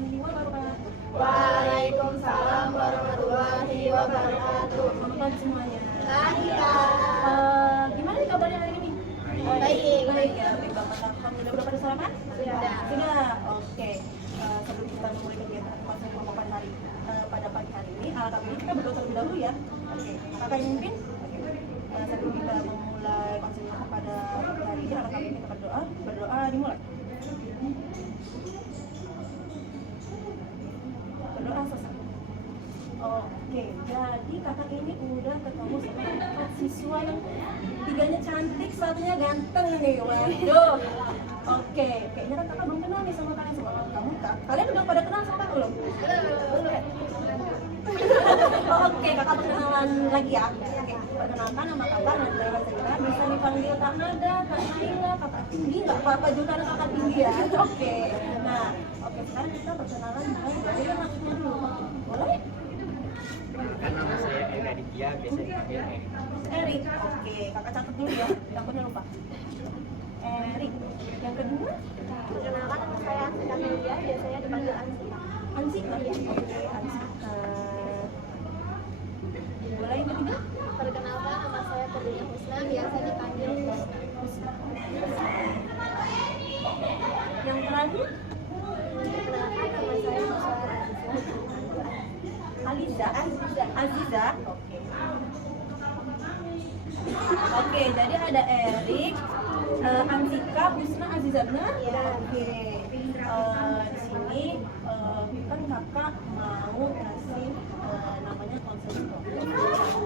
warahmatullahi wabarakatuh. Waalaikumsalam warahmatullahi wabarakatuh. Selamat semuanya. Tahiyat. Gimana nih kabarnya hari ini? Baik. Baik ya. Baik Bapak. Alhamdulillah udah pada sarapan? Sudah. Oke. Sebelum kita memulai kegiatan konseling kelompok pada pagi hari ini, kami kita berdoa terlebih dahulu ya. Oke. Kakak yang mimpin? Oke. Sebelum kita memulai konseling kelompok pada pagi hari ini, kami kita berdoa. Berdoa dimulai. Berdoa selesai. Oke, jadi kakak ini udah ketemu sama 4 siswa yang 3-nya cantik, satunya ganteng nih. Waduh. Oke, kayaknya kan kakak belum kenal nih sama kalian semua. Kalian udah pada kenal sama kakak belum? Belum ya? Oke, kakak perkenalan lagi ya. Oke, perkenalkan nama kakak Nada Zahira, bisa dipanggil Kak Nada, Kak Naila, Kakak Tinggi, nggak apa-apa juga ada Kakak Tinggi ya. Oke, nah, oke sekarang kita perkenalan mulai dari yang maksudnya dulu. Boleh? Kan nama saya Eri Aditya, biasa dipanggil Eri. Erik. Oke, kakak catat dulu ya, takutnya lupa. Erik. Yang kedua, Perkenalkan nama saya Ansika Melia, biasanya dipanggil Ansi. Ansika. Oke, Ansika. Boleh yang ketiga? Perkenalkan nama saya Ferdina Husna, biasa dipanggil Husna. Yang terakhir, Perkenalkan nama saya Muswara Aliza. Aziza. Oke. Oke, jadi ada Erik, Ansika, Husna, Aziza, benar? Iya. Oke. Di sini kan kakak mau ngasih namanya konseling kelompok.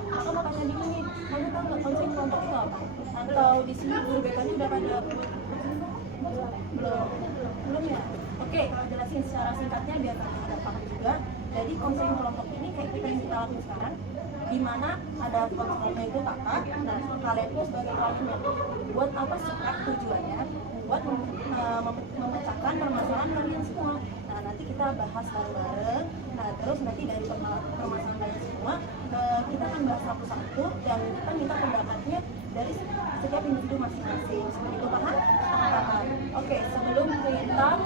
Kakak mau tanya dulu nih, kamu tahu nggak konseling kelompok itu apa? Atau di sini guru BK-nya udah pada belum ya? Oke, kalau jelasin secara singkatnya biar kalian ada paham juga. Jadi konseling kelompok ini kayak kita yang kita lakukan sekarang, di mana ada konselingnya itu kakak, nah kalian itu sebagai kalian buat apa sih kak tujuannya? Buat memecahkan permasalahan kalian semua. Nah nanti kita bahas bareng-bareng. Nah terus nanti dari permasalahan kalian semua kita akan bahas satu-satu dan kita minta pendapatnya dari setiap individu masing-masing. Seperti itu paham? Paham. Oke, sebelum kita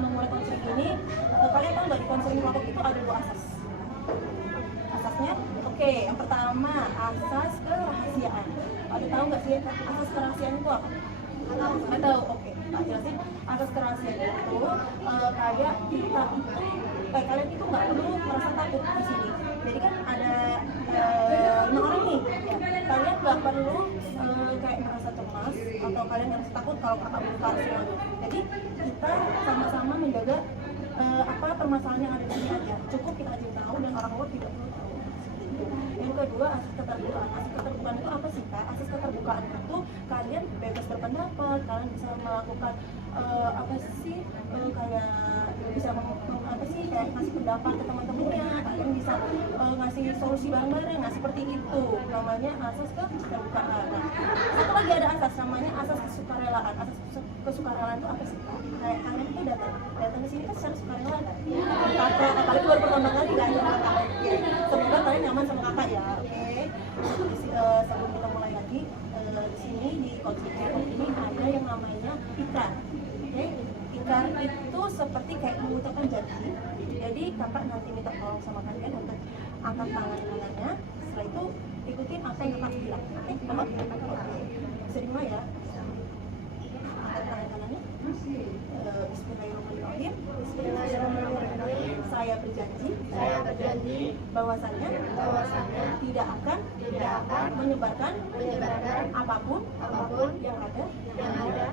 memulai konseling ini, kalian tahu nggak di konseling kelompok itu ada 2 asas? Asasnya, oke, yang pertama asas kerahasiaan. Ada tahu nggak sih asas kerahasiaan itu apa? Atau oke, tak jelasin. Asas kerahasiaan itu kayak kita itu kalian itu nggak perlu merasa takut di sini. Jadi kan ada 5 orang nih, ya. Kalian nggak perlu kayak merasa cemas atau kalian merasa takut kalau kakak buka semua. Jadi kita sama-sama menjaga apa permasalahan yang ada di sini aja. Cukup kita aja tahu dan orang luar tidak perlu tahu. Yang kedua, asas keterbukaan. Asas keterbukaan itu apa sih kak? Asas keterbukaan itu kalian bebas berpendapat, kalian bisa melakukan apa sih kayak bisa apa sih kayak ngasih pendapat ke teman-temannya, kalian bisa ngasih solusi bareng-bareng. Nah seperti itu namanya asas keterbukaan. Nah, satu lagi ada asas namanya asas kesukarelaan. Asas kesukarelaan itu apa sih kak? Kayak kalian itu datang ke sini kan secara sukarela kan? Kakak kalian baru pertama kali kan sama kakak. Oke, semoga kalian nyaman sama kakak ya. Oke. Sebelum kita mulai lagi di sini di konseling kelompok ini ada yang namanya ikrar. Oke, ikrar itu seperti kayak mengucapkan janji. Jadi kakak nanti minta tolong sama kalian untuk angkat tangan kanannya. Setelah itu ikutin apa yang kakak bilang. Oke, kakak oke. Bisa dimulai ya. Angkat tangan kanannya. Bismillahirrahmanirrahim. Bismillahirrahmanirrahim. Saya berjanji bahwasannya tidak akan menyebarkan apapun yang ada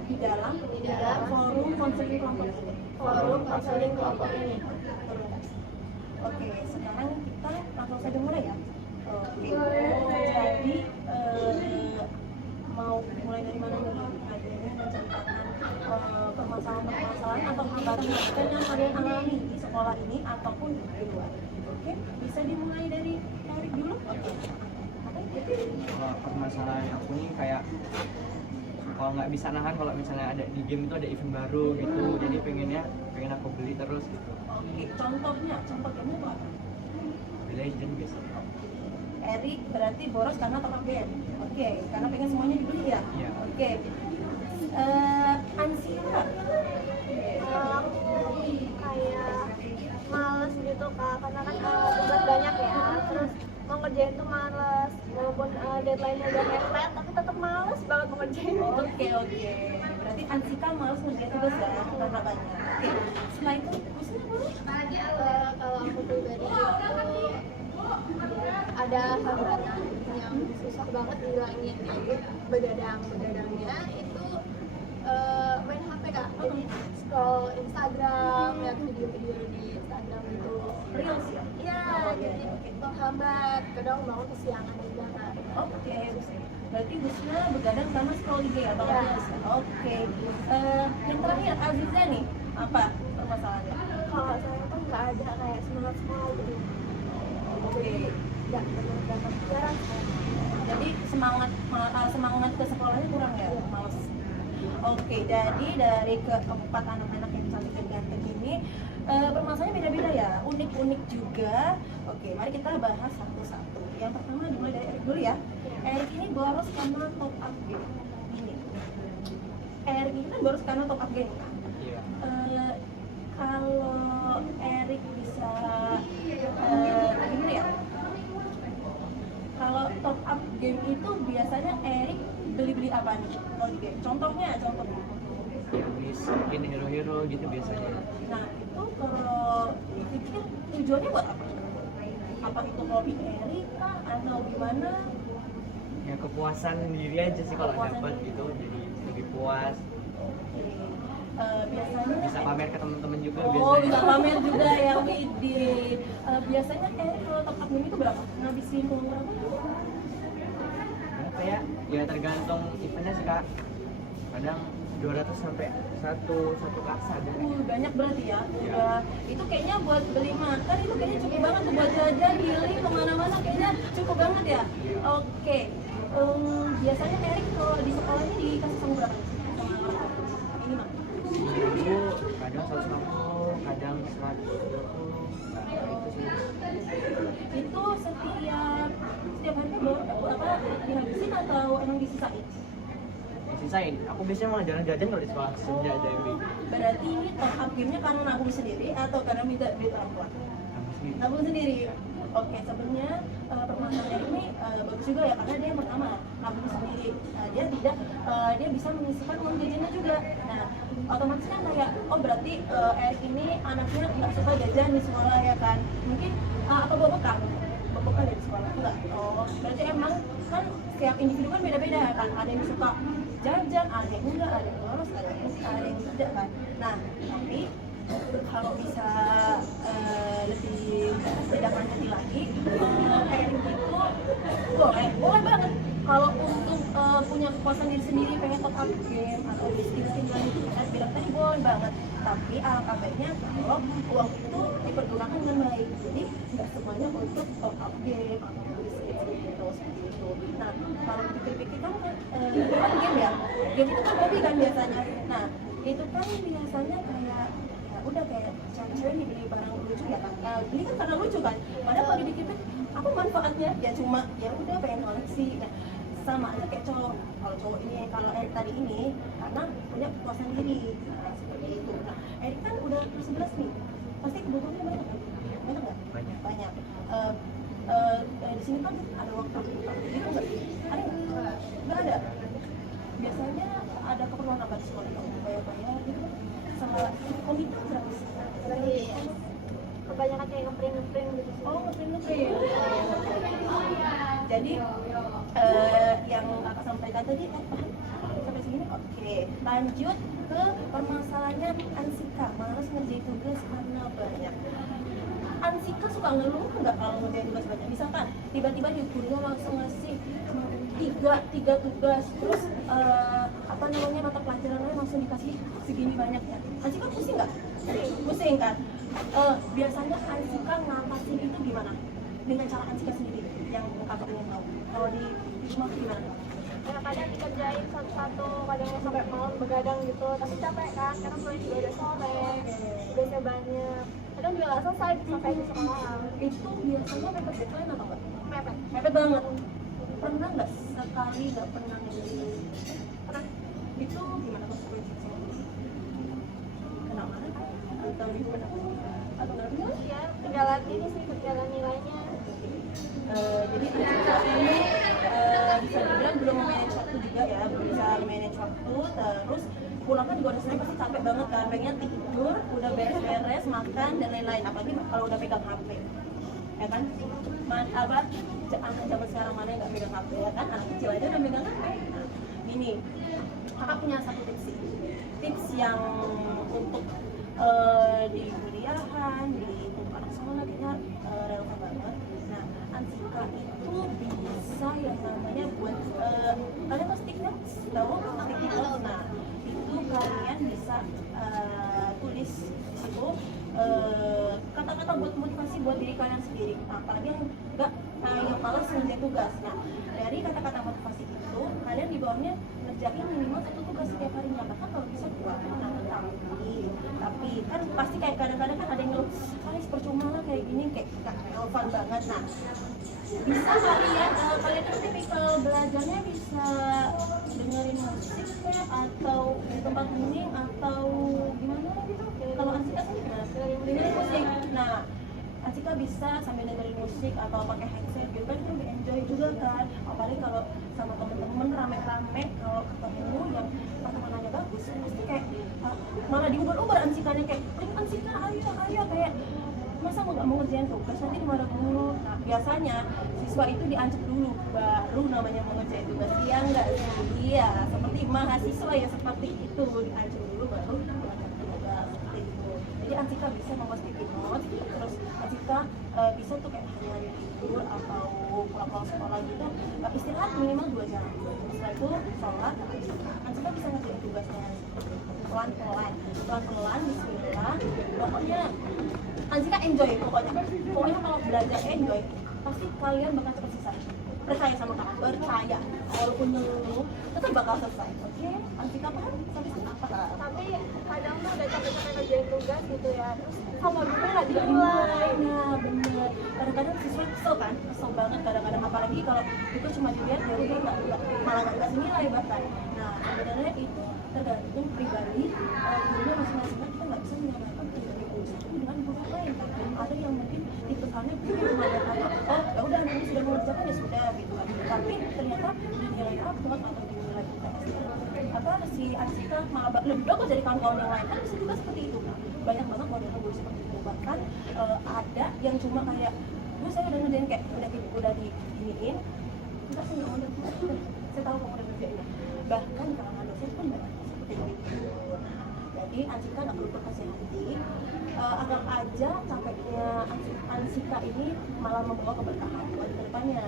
di dalam forum konseling kelompok ini. Oke, sekarang kita langsung saja mulai ya. Oke. Jadi mau mulai dari mana nih? Adanya menceritakan permasalahan atau hambatan yang kalian alami di sekolah ini ataupun di luar. Oke, bisa dimulai dari Erik dulu. Oke. Kalau permasalahan aku nih kayak kalau nggak bisa nahan kalau misalnya ada di game itu ada event baru gitu, jadi pengen aku beli terus gitu. Oke, contoh gamenya apa? Legend biasanya. Erik berarti boros karena top up game. Oke, karena pengen semuanya dibeli ya. Iya. Oke. Ansika. Kalau aku kayak ngerjain tuh males, walaupun deadline-nya udah mepet tapi tetap males banget ngerjain itu. Oke. Berarti Ansika malas ngerjain tugas ya karena banyak. Oke. Setelah itu Husna boleh? Kalau aku pribadi itu ada hambatan yang susah banget dihilangin di begadangnya itu main HP kak. Jadi scroll Instagram, lihat video-video di Instagram gitu. Reels ya? Iya, jadi menghambat, kadang bangun kesiangan juga kak. Oke. Berarti Husna begadang karena scroll IG atau Ya. Reels? Oke. Yang terakhir Aziza nih, apa permasalahannya? Kalau saya tuh nggak ada kayak semangat sekolah gitu. Oke. Nggak benar-benar jarang. Jadi semangat ke sekolahnya kurang ya, males. Oke, jadi dari keempat anak-anak yang cantik dan ganteng ini permasalahannya beda-beda ya, unik-unik juga. Oke, mari kita bahas satu-satu. Yang pertama dimulai dari Erik dulu ya. Erik ini boros karena top up game. Ini. Erik ini kan boros karena top up game. Iya. Kalau Erik bisa gimana ya? Kalau top up game itu biasanya Erik beli apa nih kalau di game? Contohnya. Ya beli skin hero-hero gitu biasanya. Nah itu kalau dipikir tujuannya buat apa? Apa itu hobi Erik kah atau gimana? Ya kepuasan sendiri aja sih kalau Kepuasan dapat diri. gitu, jadi lebih puas. Biasanya Bisa pamer ke teman-teman juga Oh, biasanya. bisa pamer juga ya, Widih. Biasanya kalau top up game itu berapa? Ngabisin uang berapa? Berapa ya? Ya tergantung eventnya sih kak. Kadang 200 sampai satu kasa ada. Banyak berarti ya. Iya. Udah, itu kayaknya buat beli makan itu kayaknya cukup banget tuh buat jajan, healing kemana-mana kayaknya cukup banget ya. Oke. Biasanya Erik kalau di sekolahnya dikasih sama berapa? Sama orang tua? Ini mah. Itu kadang 150, kadang 120. Nah, itu sih. Itu setiap hari apa dihabisin atau emang disisain? Disisain. Aku biasanya malah jalan-jalan kalau di sekolah senja ada yang beli. Berarti ini top up game-nya karena nabung sendiri atau karena minta duit orang tua? Nabung sendiri. Oke, sebenarnya permasalahan ini bagus juga ya karena dia yang pertama nabung sendiri. Dia bisa menyisihkan uang jajannya juga. Nah, otomatis kan kayak berarti Erik ini anaknya nggak suka jajan di sekolah ya kan? Mungkin apa bawa bekal? Bawa bekal dari sekolah enggak? Berarti emang kan setiap individu kan beda-beda ya kan? Ada yang suka jajan, ada yang enggak, ada yang boros, ada yang tidak kan? Nah, tapi kalau bisa lebih tidak lanjuti lagi, Erik itu boleh banget kalau untuk punya kepuasan diri sendiri, pengen top up game atau bisnis lagi bilang tadi boleh banget, tapi alangkah baiknya kalau uang itu dipergunakan dengan baik, jadi nggak semuanya untuk top up game atau bisnis gitu seperti itu. Nah kalau dipikir-pikir kan game ya, game itu kan hobi kan biasanya. Nah itu kan biasanya kayak udah kayak cewek nih beli barang lucu ya kan, beli kan karena lucu kan, padahal kalau dipikir apa manfaatnya ya cuma ya udah pengen koleksi. Nah, sama aja kayak cowok, kalau cowok ini kalau Erik tadi ini karena punya kepuasan diri, nah, seperti itu. Nah Erik kan udah kelas 11 nih, pasti kebutuhannya banyak kan? Banyak. Di sini kan ada waktu gitu nggak? Ada nggak ada? Biasanya ada keperluan apa di sekolah? Bayar gitu kan? Sama komite gratis. Kebanyakan kayak ngeprint gitu sih. Ngeprint. Jadi yang kakak sampaikan tadi sampai segini oke. Lanjut ke permasalahannya Ansika, malas ngerjain tugas karena banyak. Ansika suka ngeluh nggak kalau ngerjain tugas banyak? Misalkan tiba-tiba di gurunya langsung ngasih tiga tugas, terus mata pelajarannya langsung dikasih segini banyaknya. Ansika pusing nggak? Pusing kan? Biasanya Ansika ngatasin itu gimana? Dengan cara Ansika sendiri yang kakak ingin tahu. Kalau di rumah gimana? Ya kadang dikerjain satu-satu, kadang sampai malam begadang gitu, tapi capek kan, karena mulai juga udah sore, tugasnya banyak, kadang juga nggak selesai sampai di sekolah. Itu biasanya mepet deadline atau enggak? Mepet Banget. Pernah nggak sekali nggak pernah ngerjain? Pernah? Itu gimana konsekuensinya? Kenapa? Atau gimana? Atau nggak? Ya tinggalan ini sih, tinggalan nilainya. Jadi Ansika ini bisa dibilang belum manage waktu juga ya, belum bisa manage waktu. Terus pulang kan juga udah sering pasti capek banget kan, pengen tidur, udah beres-beres, makan dan lain-lain. Apalagi kalau udah pegang HP, ya kan? Anak zaman sekarang mana yang nggak pegang HP ya kan? Anak kecil aja udah pegang HP. Nah, ini kakak punya satu tips yang untuk di kuliahan, di anak sekolah kayaknya relevan banget. Nah, Ansika itu bisa yang namanya buat kalian tahu stick notes? Tahu stick notes? Nah, itu kalian bisa tulis di situ kata-kata buat motivasi buat diri kalian sendiri. Nah, apalagi yang yang malas ngerjain tugas. Nah, dari kata-kata motivasi itu kalian di bawahnya ngerjain minimal 1 tugas setiap harinya, bahkan kalau bisa 2. Nah, tapi kan pasti kayak kadang-kadang kan ada yang ngeluh, percuma lah kayak gini, kayak gak relevan banget. Nah, bisa kalian itu tipikal belajarnya bisa dengerin musik ya, atau di tempat hening atau gimana gitu. Kalau Ansika sih dengerin musik. Nah, Ansika bisa sambil dengerin musik atau pakai headset gitu kan, itu lebih enjoy juga kan. Apalagi kalau sama temen-temen rame-rame, kalau ketemu yang pertemanannya bagus, pasti kayak malah diubar-ubar Ansikanya, kayak Ansika ayo kayak masa nggak mau ngerjain tugas nanti dimarah dulu. Nah, biasanya siswa itu diancam dulu baru namanya mau ngerjain tugas. Iya nggak sih? Iya, seperti mahasiswa ya seperti itu, diancam dulu baru diancam tugas seperti itu. Jadi Ansika bisa membuat sticky notes, terus Ansika bisa tuh kayak hanya tidur atau pulang sekolah gitu, istirahat minimal 2 jam. Setelah itu sholat, Ansika bisa ngerjain tugasnya pelan-pelan, bismillah. Pokoknya Ansika enjoy, pokoknya kalau belajar enjoy, pasti kalian bakal cepat selesai. Percaya sama kakak, percaya. Walaupun ngeluh, tetap bakal selesai. Oke? Ansika paham? Sampai sini apa? Tapi kadang tuh udah capek-capek ngerjain tugas gitu ya, terus sama gue nggak dimulai. Nah, bener. Kadang-kadang siswa kesel kan, kesel banget kadang-kadang. Apalagi kalau itu cuma dilihat, ya udah malah nggak dikasih nilai bahkan. Nah, sebenarnya itu tergantung pribadi gurunya masing-masing. Kita nggak bisa menyamakan pribadi guru satu dengan guru lain. Ada yang mungkin tipekalnya cuma ada oh ya udah ini sudah mengerjakan ya sudah gitu kan. Tapi ternyata dinilai rapot atau dinilai apa si Ansika malah lebih bagus dari kawan-kawan yang lain, kan bisa juga seperti itu. Banyak banget model guru seperti itu. Bahkan ada yang cuma kayak saya udah ngerjain, kayak udah diginiin, enggak sih nggak model, saya tahu kamu udah ngerjain. Bahkan di kalangan dosen pun banyak seperti itu. Jadi Ansika nggak perlu berkasih hati, anggap aja capeknya Ansika ini malah membawa keberkahan buat kedepannya.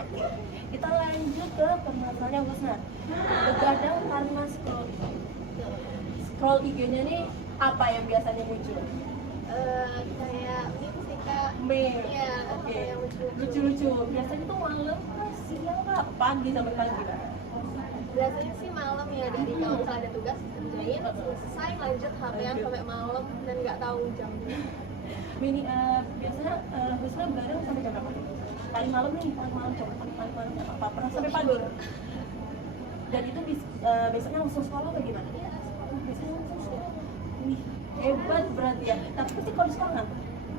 Oke, kita lanjut ke permasalahan Husna. Begadang karena scroll IG-nya nih apa yang biasanya muncul? Kayak meme sih kak. Meme. Iya, Oke. kayak Lucu-lucu. Biasanya tuh malam, siang, kak, pagi sampai pagi. Biasanya sih malam ya, dari kalau misalnya ada tugas kerjain, selesai lanjut HP-an sampai malam dan nggak tahu jam. Biasanya Husna begadang sampai jam berapa? Paling malam nih, paling malam coba paling malam apa? Pernah sampai pagi? Dan itu biasanya langsung sekolah atau gimana? Biasanya langsung sekolah. Wih, hebat berarti ya. Tapi pasti kalau sekolah nggak?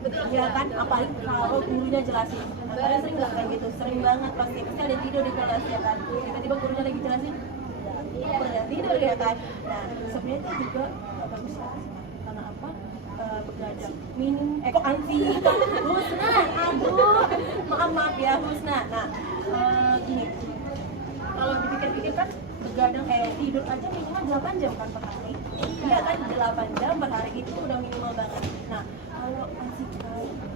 Betul Ya kan, apalagi kalau gurunya jelasin. Kalian sering nggak kayak gitu? Sering banget pasti ada tidur di kelas ya kan. Tiba-tiba gurunya lagi jelasin, ya tidur ya kan. Nah, sebenarnya itu juga bagus ya. Karena apa? Begadang minum kok Ansika Husna, aduh maaf ya Husna. Nah, gini, kalau dipikir-pikir kan begadang tidur aja minimal 8 jam kan per hari. Iya kan, 8 jam per hari itu udah minimal banget. Nah, kalau Ansika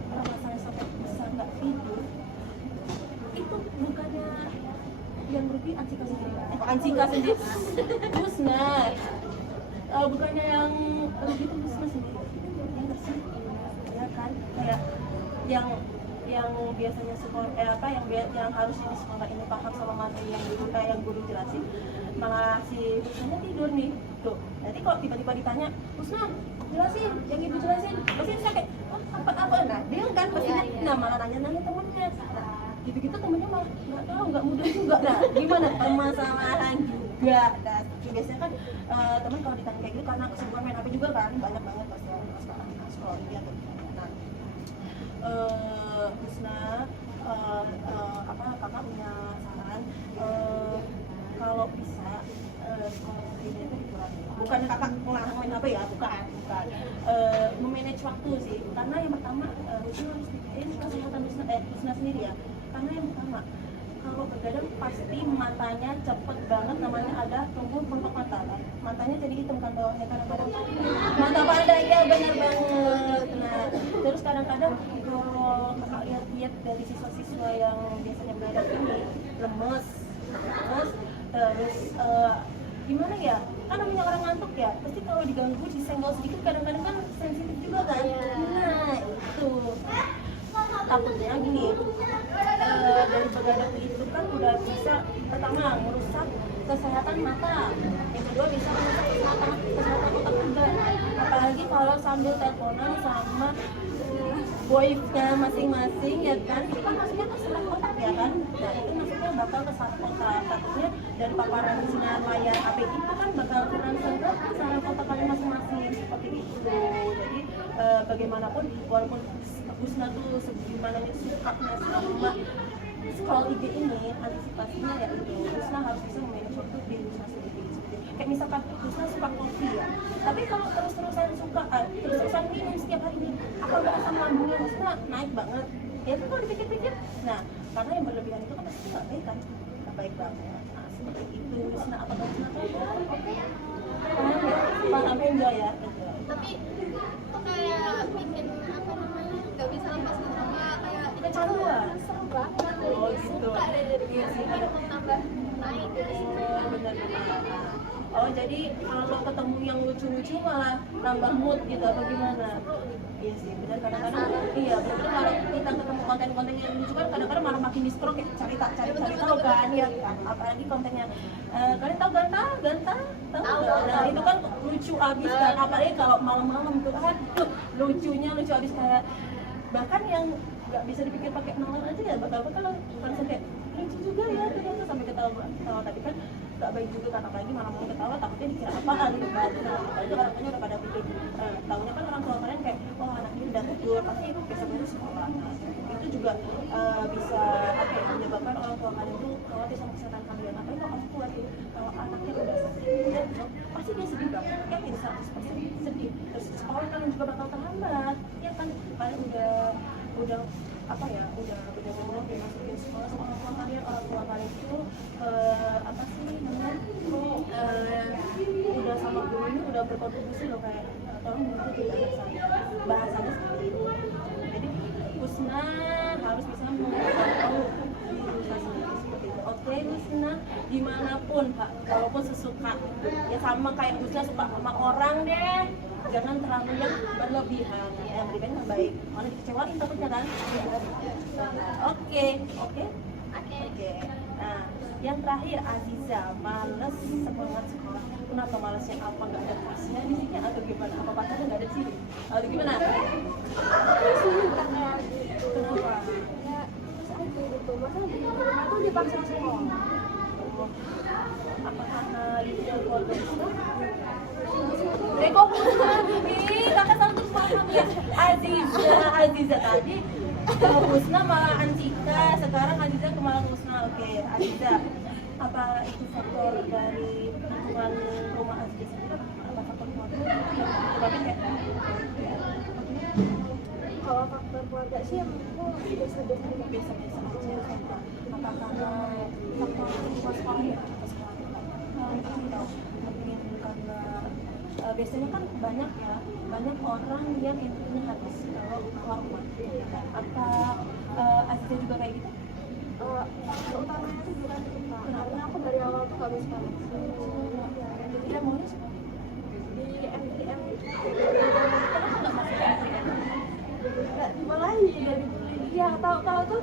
masalahnya sampai bisa nggak tidur, itu bukannya yang rugi Ansika sendiri, Ansika sendiri Husna, bukannya yang rugi itu Husna sendiri. Ya kan, kayak yang biasanya sekolah yang harus di sekolah ini paham sama materi yang guru jelasin, malah si Husnanya tidur nih tuh. Nanti kalau tiba-tiba ditanya, Husna jelasin, yang ibu jelasin, pasti saya kayak apa, nah dia kan pastinya, nah malah nanya temennya, nah gitu-gitu temennya malah nggak tahu, nggak mudah juga. Nah gimana permasalahan juga. Nah biasanya kan teman kalau ditanya kayak gitu karena kesibukan main HP juga kan, banyak banget pasti sekarang scroll dia tuh. Nah Husna, kakak punya saran, kalau bisa sekolah ini itu dikurangi. Bukan kakak ngelakuin apa ya, bukan. Memanage waktu sih, karena yang pertama Husna harus pikirin kesehatan Husna sendiri ya. Karena yang pertama, kalau begadang pasti matanya cepet banget, namanya ada tumbuh pelupuk mata kan, matanya jadi hitam kan bawahnya kadang-kadang mata pada, ya benar banget. Nah terus kadang-kadang kalau kakak lihat dari siswa-siswa yang biasanya begadang ini lemes, terus gimana ya, kan namanya orang ngantuk ya, pasti kalau diganggu disenggol sedikit kadang-kadang kan sensitif juga kan. Nah itu takutnya gini, dari begadang itu kan udah bisa pertama merusak kesehatan mata, yang kedua bisa merusak kesehatan otak juga, apalagi kalau sambil teleponan sama boyfriendnya masing-masing ya kan, itu kan maksudnya ke saraf otak ya kan. Nah itu maksudnya bakal ke saraf otak, takutnya dari paparan sinar layar HP itu kan bakal merangsang ke saraf otak kalian masing-masing seperti itu. Jadi bagaimanapun walaupun Husna tuh sebagaimana sukanya sama scroll IG ini, antisipasinya ya itu Husna harus bisa memanage waktu di Husna sendiri. Kayak misalkan Husna suka kopi ya, tapi kalau terus-terusan minum setiap hari ini, apa nggak asam lambungnya Husna naik banget? Ya itu kalau dipikir-pikir, nah karena yang berlebihan itu kan pasti nggak baik kan, nggak baik banget. Nah seperti itu Husna, apa Husna tahu? Paham enggak ya? Tapi itu kayak bikin apa namanya, nggak bisa lepas gitu kayak kecanduan. seru banget, Oh, gitu. suka dari Iya sih. mau tambah naik dari situ. Benar-benar. Oh jadi kalau ketemu yang lucu-lucu malah nambah mood gitu apa gimana? Iya sih, benar kadang-kadang. Iya, benar kalau kita ketemu konten-konten yang lucu kan kadang-kadang malah makin di-scroll kayak cari tahu kan ya kan. Apalagi kontennya kalian tahu Ganta? Tahu nggak? Nah, itu kan lucu abis kan, apalagi kalau malam-malam tuh aduh, lucu abis kayak bahkan yang nggak bisa dipikir pakai nalar aja ya bakal langsung kayak lucu juga ya ternyata sampai ketawa tapi kan nggak baik juga kan, apalagi malam mau ketawa takutnya dikira apaan gitu kan. Nah apalagi orang tuanya udah pada pikir tahunya kan orang tua kalian kayak oh anaknya udah tidur pasti besok itu sekolah. Itu juga bisa menyebabkan orang tua kalian tuh khawatir sama kesehatan kalian. Apalagi kalau orang tua tuh kalau anaknya udah sakit pasti dia sedih banget, kan jadi 100% sedih. Terus sekolah kalian juga bakal terhambat ya kan, kalian udah apa ya, udah benar-benar dimasukin sekolah sama orang tua kalian itu apa sih namanya, udah sama guru ini udah berkontribusi loh, kayak tolong buku tidak saya bahasanya seperti itu. Jadi Husna harus bisa mengontrol diri Husna sendiri seperti itu. Oke Husna, dimanapun Pak, walaupun sesuka ya sama kayak Husna suka sama orang deh, jangan terlalu yang berlebihan, yang berlebihan yang baik, malah dikecewain takutnya kan. Oke. Nah yang terakhir Aziza, males semangat sekolah. Kenapa malesnya? Apa nggak ada kelasnya di sini atau gimana? Apa pacarnya nggak ada di sini? Atau gimana? Aku sih bukan kayak gitu. Kenapa? Ya terus aja gitu, masa di rumah tuh dipaksa sekolah. Apa karena lihat keluarga besar? Kok ih kakak satu paham ya. Aziza tadi ke Husna malah Ancika, sekarang Aziza ke malah Husna. Oke Aziza, apa itu faktor dari lingkungan rumah Aziza sendiri, apa faktor keluarga yang menyebabkan kayak Kalau faktor keluarga sih yang menurutku biasa-biasa aja? Apa karena faktor lingkungan sekolah ya? Atau mungkin karena biasanya kan banyak orang yang intinya habis kalau keluar rumah. Apa Aziza juga kayak gitu? Utamanya itu bukan kita, karena aku dari awal tuh gak bisa Dia maunya di MTM itu kenapa nggak masuk MTN? nggak dimarahi dari ya tahu tuh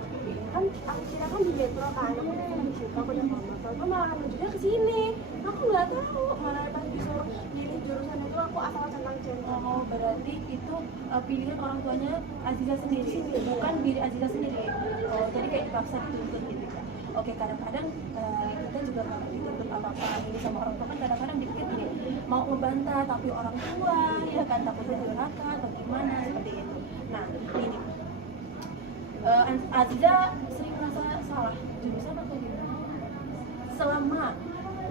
kan aku kira kan di metro kan, aku udah di situ, aku udah ngomong aku malah menujunya ke sini, aku nggak tahu malah pas disuruh pilih jurusan itu aku asal centang-centang. Oh berarti itu pilihan orang tuanya Aziza sendiri, bukan diri Aziza sendiri. Oh jadi kayak dipaksa dituntut gitu kan. Oke kadang-kadang kita juga kalau dituntut apa-apa ini sama orang tua kan kadang-kadang dipikir gini, mau ngebantah tapi orang tua ya kan takutnya durhaka atau gimana seperti itu. Nah ini Aziza sering merasa salah jurusan atau gimana? Selama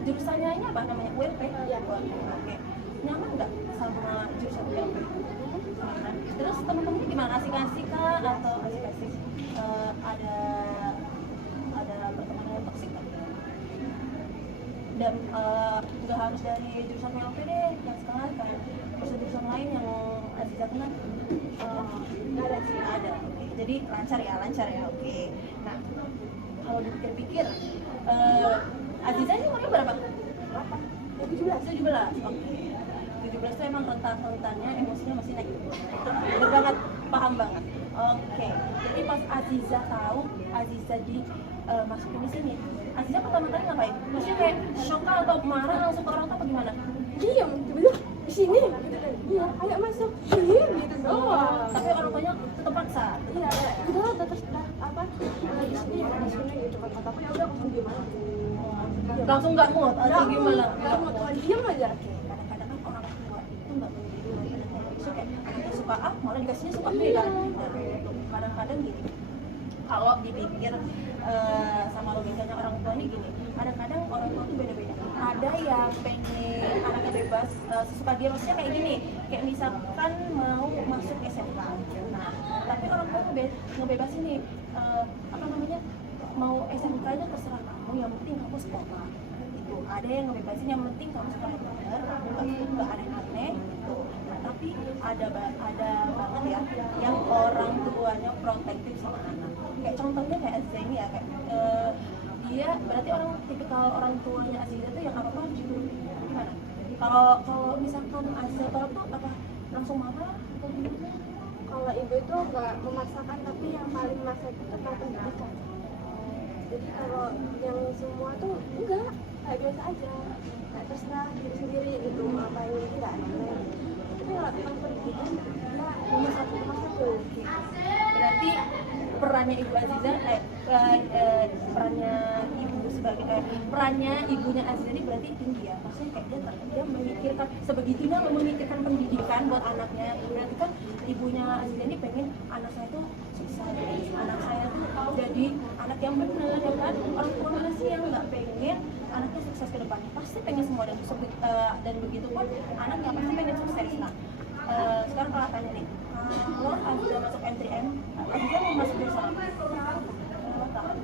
jurusannya ini apa namanya? ULP? Iya. Oke. Nyaman nggak sama jurusan ULP? Nyaman. Terus teman-temannya gimana? Asik-asik kah atau asik-asik? Ada pertemanan yang toksik kan? Dan nggak harus dari jurusan ULP deh, yang sekarang kan jurusan lain yang Aziza kenal nggak ada sih, ada. Oke. Jadi lancar ya, oke. Nah, kalau dipikir-pikir Aziza ini umurnya berapa? 17. Oke. 17 itu emang rentan-rentannya emosinya masih naik. Bener banget, paham banget. Oke. Jadi pas Aziza tahu Aziza di masukin di sini, Aziza pertama kali ngapain? Maksudnya kayak shock atau marah langsung ke orang tua apa gimana? Diam, tiba-tiba di sini gitu kan. Iya, ayo masuk. Iya gitu doang. Tapi orang tuanya tetap paksa. Iya, udah terus apa? Di sini gitu kan. Kataku ya udah langsung gimana? Langsung nggak mood atau gimana? Nggak mood, diam aja. Kadang-kadang kan orang tua itu nggak menjadi anaknya kayak anaknya suka A malah dikasihnya suka B kan. Nah, kadang-kadang gini, kalau dipikir sama logikanya orang tua ini gini, kadang-kadang orang tua itu beda-beda. Ada yang pengen anaknya bebas sesuka dia, maksudnya kayak gini, kayak misalkan mau masuk SMK. Nah, tapi orang tua ngebebasin nih apa namanya, mau SMK-nya terserah kamu, yang penting kamu sekolah. Itu ada yang ngebebasin, yang penting kamu sekolah benar, nggak ada yang aneh gitu. Nah, tapi ada banget ya yang orang tuanya protektif sama anak. Kayak contohnya kayak Aziza ini ya, kayak dia berarti tipikal orang tuanya Aziza tuh yang apa-apa harus dituruti. Gimana? Kalau misalkan Aziza tolak tuh apa langsung marah atau gimana? Kalau ibu itu nggak memaksakan, tapi yang paling memaksa itu tentang pendidikan. Jadi kalau yang semua tuh enggak, kayak biasa aja, kayak terserah diri sendiri gitu, apa yang ini nggak aneh. Tapi kalau tentang pendidikan ya memaksa tuh. Berarti perannya Ibu Aziza, perannya ibu sebagai perannya ibunya Aziza ini berarti tinggi ya. Maksudnya kayak dia memikirkan sebegitunya, memikirkan pendidikan buat anaknya. Berarti kan ibunya Aziza ini pengen anak saya tuh sukses, anak saya tuh jadi anak yang benar, ya kan? Orang tua mana sih yang nggak pengen anaknya sukses ke depannya? Pasti pengen semua, dan begitu pun anaknya pasti pengen sukses. Nah, sekarang kalau tanya nih, kalau Aziza masuk M3M, Aziza mau masuk jurusan apa? Perawatan.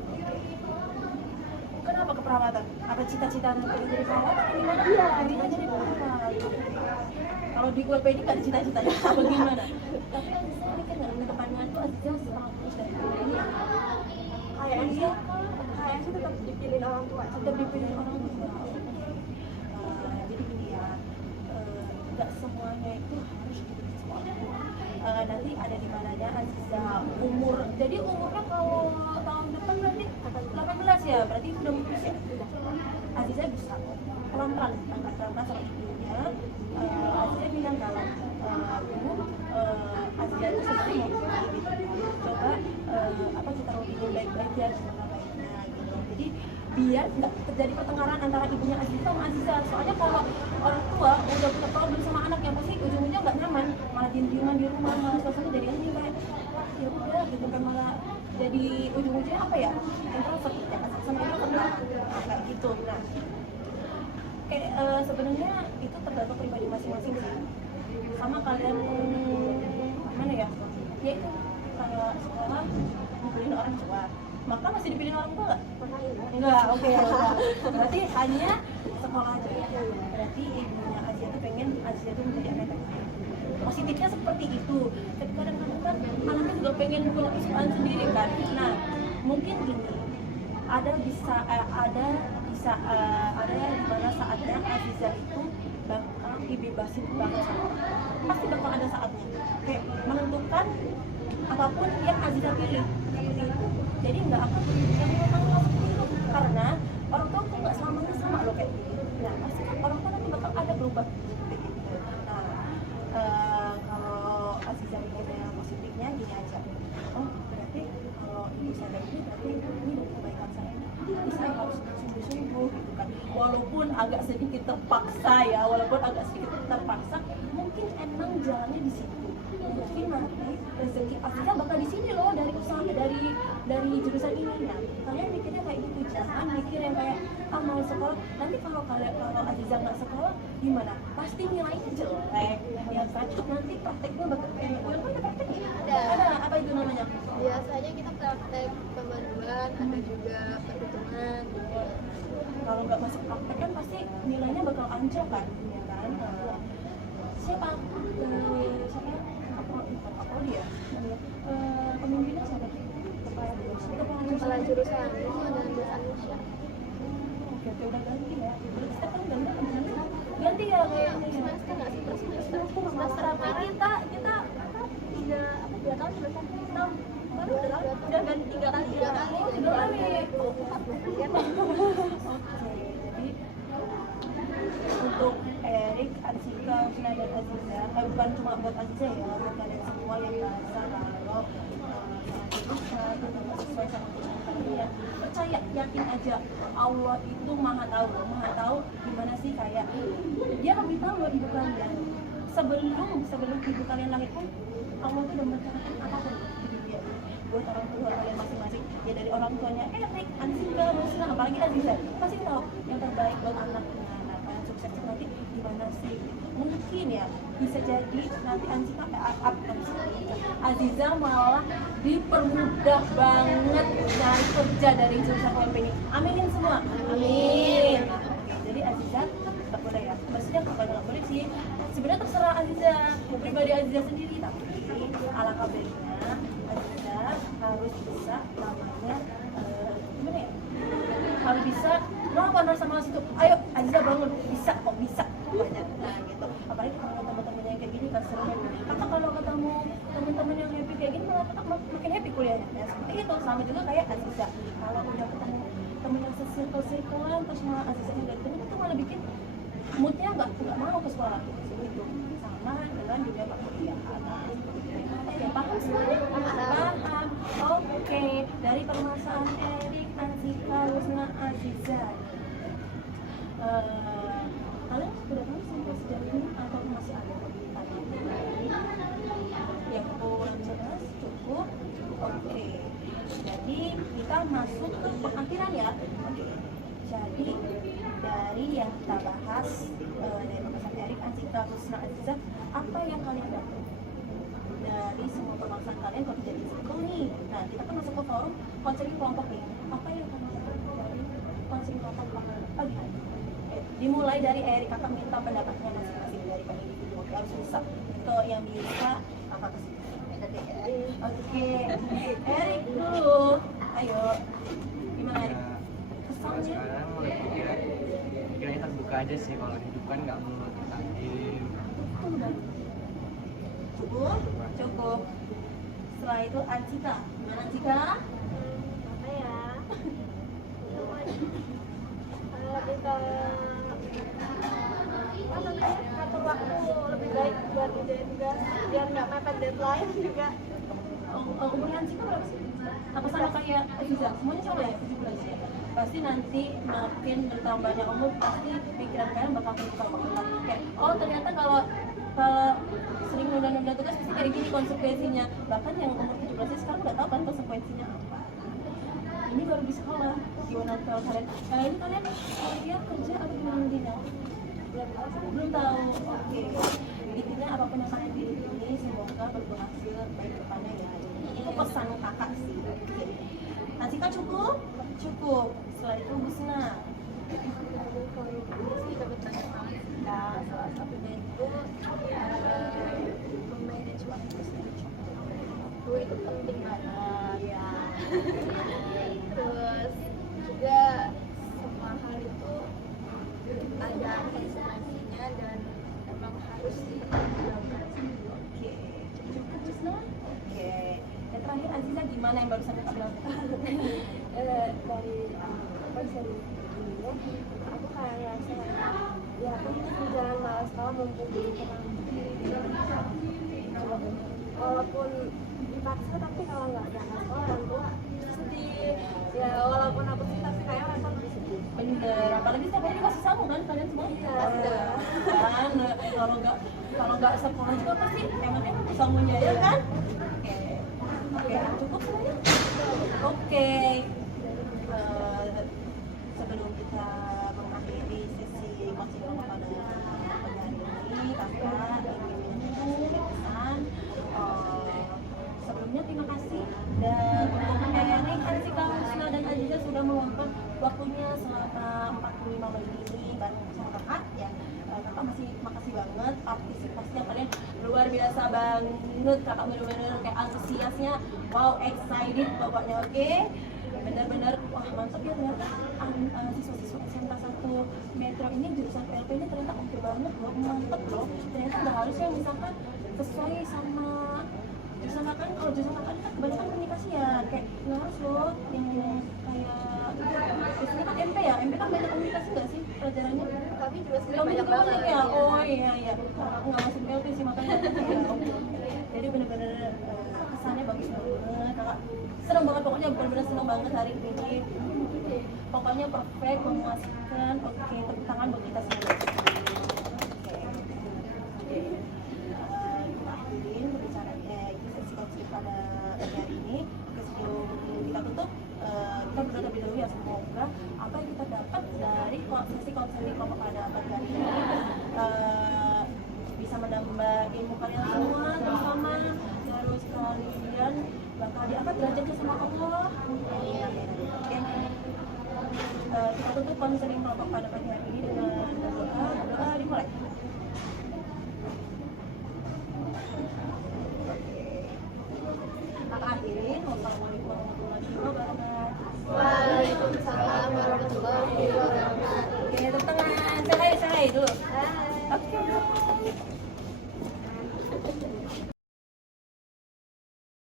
Kenapa ke perawatan? Ada cita-cita untuk jadi perawatan? Gimana? Iya, Aziza jadi perawat. Kalau di ULP ini nggak ada cita-citanya, apa gimana? Tapi Aziza mikir nggak ke depannya tuh Aziza setelah lulus dari kuliah ini Kayaknya sih tetap dipilih orang tua. tetap dipilih orang tua. Jadi gini ya, nggak semuanya itu harus di sekolah. Nanti ada di mananya Aziza umur. Jadi umurnya kalau tahun depan berarti 18 ya, berarti udah lulus ya. Aziza bisa pelan-pelan sama ibunya. Aziza bilang kalau ibu, Aziza itu sebenarnya mau coba apa kita rutin baik-baik ya gimana baiknya gitu. Jadi biar nggak terjadi pertengkaran antara ibunya Aziza sama Aziza. Soalnya kalau orang tua udah punya problem sama anaknya, pasti ujung-ujungnya nggak nyaman, malah diem-dieman di rumah, malah suasana jadi ini kayak ya udah gitu kan, malah jadi ujung-ujungnya apa ya, introvert ya kan, sama introvert kayak gitu. Nah, kayak sebenarnya itu tergantung pribadi masing-masing sih, sama kalian mana ya itu kayak sekolah dipilih orang tua, maka masih dipilih orang tua nggak? Enggak, oke. Berarti hanya sekolah aja ya. Berarti ibunya Aziza tuh pengen Aziza tuh menjadi anak yang baik. Positifnya seperti itu. Tapi kadang-kadang kan anaknya juga pengen punya kesukaan sendiri kan. Nah, mungkin gini, ada di mana saatnya Aziza itu bakal dibebasin banget sama orang. Pasti bakal ada saatnya. Kayak menentukan apapun yang Aziza pilih seperti itu. Jadi nggak akan yang memang itu, karena orang tua tuh nggak selamanya sama loh kayak gitu. Nah, pasti kan orang tua nanti bakal ada berubah seperti itu. Nah, kalau Aziza mikirnya positifnya gini aja. Oh, berarti kalau ibu saya kayak gini, berarti ini dari kebaikan saya. Jadi saya harus sungguh-sungguh gitu kan. Walaupun agak sedikit terpaksa ya, mungkin emang jalannya di situ. Mungkin nanti rezeki Aziza bakal di sini loh, dari usaha, dari dari jurusan ini ya kalian mikirnya kayak gitu, jangan mikir yang kayak mau sekolah nanti kalau Aziza nggak sekolah gimana, pasti nilainya jelek ya kan, nanti prakteknya bakal ada prakteknya ada apa itu namanya, biasanya kita praktek pembaruan, ada juga perhitungan gitu. kalau nggak masuk praktek kan pasti nilainya bakal anjlok kan ya kan. Siapa apa dia namanya, pemimpinnya siapa, Kepala jurusan itu ada Indonesia. oke udah ganti ya, kita kan ganti ya kayaknya ya. Semester nggak sih? Per semester. Semester apa kita tiga tahun semester tahun baru udah ganti 3 kali ya. Tiga kali. Oke, jadi untuk Erik, Arsika, Usna dan Aziza, bukan cuma buat Aziza ya, buat kalian semua yang merasa kalau saat itu sesuai sama kalian, percaya, yakin aja Allah itu maha tahu gimana sih, kayak dia lebih tahu loh hidup kalian sebelum hidup kalian lahir pun Allah tuh udah merencanakan apapun di dunia buat orang tua kalian masing-masing ya, dari orang tuanya Erik, Ansika, Rusna, apalagi Aziza pasti tahu yang terbaik buat anaknya. Nah kalian sukses nanti gimana sih, mungkin ya bisa jadi nanti Aziza malah dipermudah banget cari kerja dari jurusan UMP ini. Aminin semua, amin. Nah, oke, jadi Aziza tak boleh ya, maksudnya bukan nggak boleh sih, sebenarnya terserah Aziza, pribadi Aziza sendiri, tapi alangkah baiknya Aziza harus bisa namanya gimana ya, harus bisa melakukan rasa malas itu. Ayo Aziza bangun, bisa kok, bisa pokoknya. Nah gitu, apalagi kalau teman-teman yang kayak gini kan seru happy. Kakak kalau ketemu teman-teman yang happy kayak gini malah kakak makin happy kuliahnya ya, seperti itu. Sama juga kayak Aziza, kalau udah ketemu temen yang sesirkel-sirkelan terus malah Aziza yang dari temen itu malah bikin moodnya nggak mau ke sekolah gitu. Sama dengan dunia perkuliahan. Ya paham semuanya? Paham. Oke, dari permasalahan Erik, Ansika, Rusna, Aziza, kalian sudah tahu sampai sejauh ini atau masih ada yang kurang jelas? Cukup. Oke, jadi kita masuk ke pengakhiran ya. Oke, jadi dari yang kita bahas dari pembahasan Erik, Ansika, Rusna, Aziza, apa yang kalian dapat dari semua pembahasan kalian kalau jadi circle nih? Nah kita kan masuk ke forum konseling kelompok nih. Apa yang kalian dapat dari konseling kelompok pagi hari? Dimulai dari Erik, kakak minta pendapatnya masing-masing dari individu. Harus bisa ke yang bisa apa ke sini. Oke, Erik dulu. Ayo, gimana Erik? Kalau sekarang lebih pikirannya terbuka aja sih, kalau hidup kan nggak melulu takdir. Cukup. Setelah itu Ansika, gimana Ansika? Apa ya? Lebih ke ngatur waktu lebih baik buat ide juga, biar nggak mepet deadline juga. Umurnya Ansika berapa sih? Apa sama kayak Aziza? Semuanya sama ya? 17 ya? Pasti nanti makin bertambahnya umur, pasti pikiran kalian bakal berkembang. Kayak, oh ternyata kalau sering nunda-nunda tugas pasti kayak gini konsekuensinya. Bahkan yang umur 17 sekarang udah tahu kan konsekuensinya apa. Ini baru di sekolah. Gimana kalau kalian? Ini kalian kuliah kerja atau gimana nantinya? Belum tahu. Oke. Intinya apapun yang kalian pilih ini semoga berhasil baik depannya ya. Itu pesan kakak sih. Oke. Ansika cukup? Cukup. Setelah itu Busna. Nah, salah satunya itu memanage waktu itu penting banget ya. Terus juga semua hal itu ada konsekuensinya dan memang harus dilakukan. Oke, cukup Busna. Oke. Yang terakhir Aziza, gimana yang barusan kakak bilang? Dari konseling ini aku kayak ngerasa ya aku jangan malas kalau mumpung walaupun dipaksa, tapi kalau nggak ada orang tua sedih ya, walaupun aku sih tapi kayak rasa lebih sedih. Bener, apalagi setiap hari kasih samu kan kalian semua? Iya. Kan, kalau nggak sekolah juga pasti emangnya samunya ya kan? Oke, cukup semuanya. Oke, sebelum kita mengakhiri sesi coaching pada pagi hari ini, kakak ingin menyampaikan sebelumnya terima kasih dan untuk Erik, Hansika, Husna dan Aziza sudah meluangkan waktunya selama 45 menit ini bareng sama kakak ya. Kakak masih makasih banget partisipasinya, kalian luar biasa banget, kakak bener-bener kayak antusiasnya, wow, excited pokoknya. Oke, bener-bener wah mantap ya ternyata siswa-siswa SMK 1 Metro ini jurusan PLP ini ternyata oke banget loh, mantep loh, ternyata udah harusnya misalkan sesuai sama jurusan makan. Kalau jurusan makan kan kebanyakan komunikasi ya, kayak nggak harus loh yang kayak biasanya kan MP ya, MP kan banyak komunikasi nggak sih pelajarannya? Tapi juga sebenarnya Kamu banyak juga banget ya? Oh iya iya, aku nggak masuk PLP sih makanya jadi bener-bener kesannya bagus banget. Kakak seneng banget, pokoknya bener-bener seneng banget hari ini, pokoknya perfect, memuaskan. Oke, tepuk tangan buat kita semua. Oke, kita akhirin pembicaraannya sesi coaching pada hari ini. Oke, sebelum kita tutup, kita berdoa terlebih dahulu ya, semoga apa yang kita dapat dari sesi coaching kelompok pada pagi hari ini bisa menambah ilmu kalian semua bersama, terus kalian bakal diangkat derajatnya sama Allah. Oke, kita tutup konseling kelompok pada pagi hari ini dengan doa dimulai. Kakak akhirin, wassalamualaikum warahmatullahi wabarakatuh. Waalaikumsalam warahmatullahi wabarakatuh. Oke, tepuk tangan, say hi dulu. Hai. Oke.